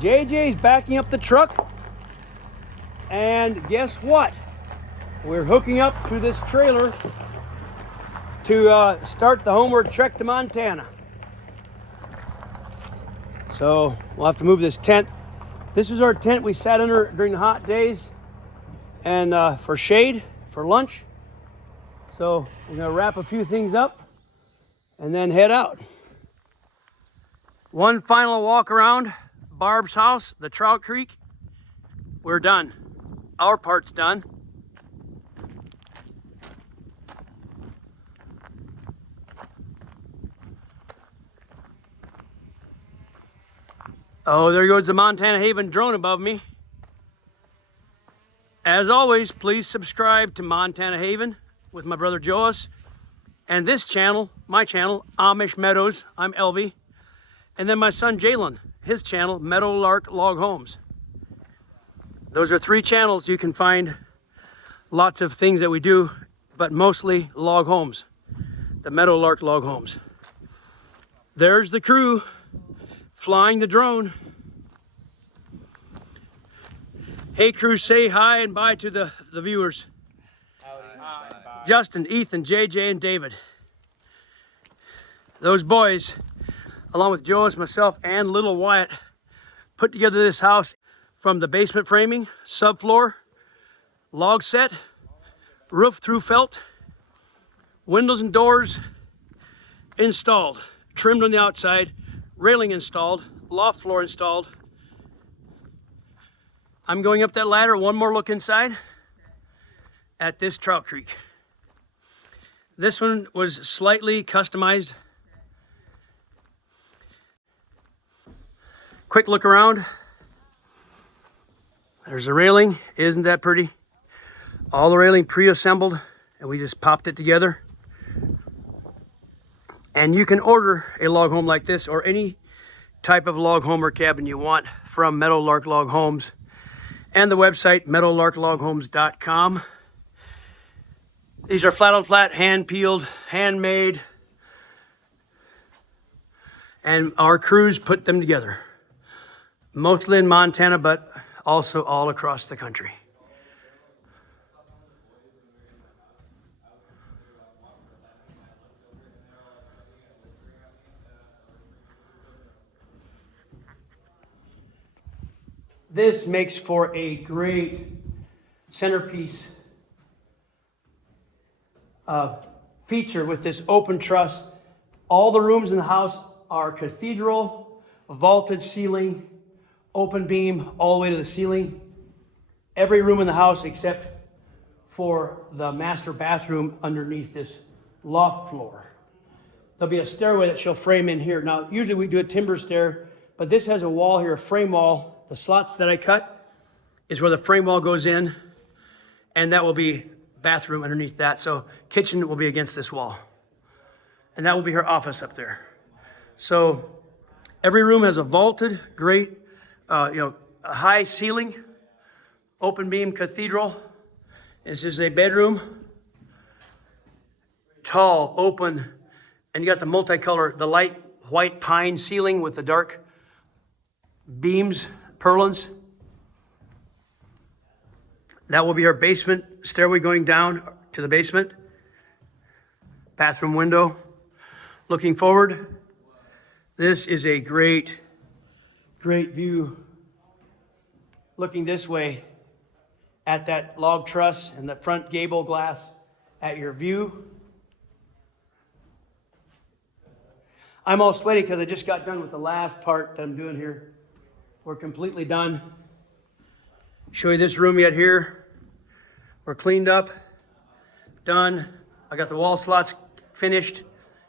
JJ's backing up the truck, and guess what? We're hooking up to this trailer to start the homeward trek to Montana. So we'll have to move this tent. This is our tent we sat under during the hot days and for shade, for lunch. So we're gonna wrap a few things up and then head out. One final walk around Barb's house, the Trout Creek. We're done. Our part's done. Oh, there goes the Montana Haven drone above me. As always, please subscribe to Montana Haven with my brother Joas. And this channel, my channel, Amish Meadows. I'm Elvie. And then my son Jalen, his channel, Meadowlark Log Homes. Those are 3 channels you can find lots of things that we do, but mostly log homes. The Meadowlark Log Homes. There's the crew flying the drone. Hey crew, say hi and bye to the viewers. Hi. Justin, Ethan, JJ, and David. Those boys, along with Joas, myself, and little Wyatt, put together this house from the basement framing, subfloor, log set, roof through felt, windows and doors installed, trimmed on the outside, railing installed, loft floor installed. I'm going up that ladder, one more look inside at this Trout Creek. This one was slightly customized. Quick look around. There's a railing, isn't that pretty? All the railing pre-assembled, and we just popped it together. And you can order a log home like this or any type of log home or cabin you want from Meadowlark Log Homes and the website meadowlarkloghomes.com. These are flat on flat, hand peeled, handmade, and our crews put them together. Mostly in Montana, but also all across the country. This makes for a great centerpiece feature with this open truss. All the rooms in the house are cathedral, vaulted ceiling, open beam all the way to the ceiling. Every room in the house except for the master bathroom underneath this loft floor. There'll be a stairway that she'll frame in here. Now, usually we do a timber stair, but this has a wall here, a frame wall. The slots that I cut is where the frame wall goes in, and that will be bathroom underneath that. So kitchen will be against this wall. And that will be her office up there. So every room has a vaulted, great, a high ceiling, open beam cathedral. This is a bedroom, tall, open, and you got the multicolor, the light white pine ceiling with the dark beams, purlins. That will be our basement stairway going down to the basement. Bathroom window. Looking forward, this is a great, great view. Looking this way at that log truss and the front gable glass at your view. I'm all sweaty because I just got done with the last part that I'm doing here. We're completely done. Show you this room yet here. We're cleaned up, done. I got the wall slots finished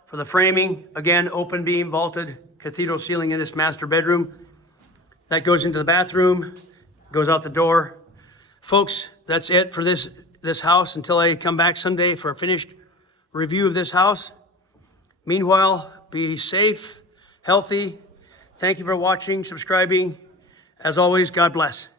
for the framing. Again, open beam, vaulted, cathedral ceiling in this master bedroom. That goes into the bathroom, goes out the door. Folks, that's it for this house until I come back someday for a finished review of this house. Meanwhile, be safe, healthy. Thank you for watching, subscribing. As always, God bless.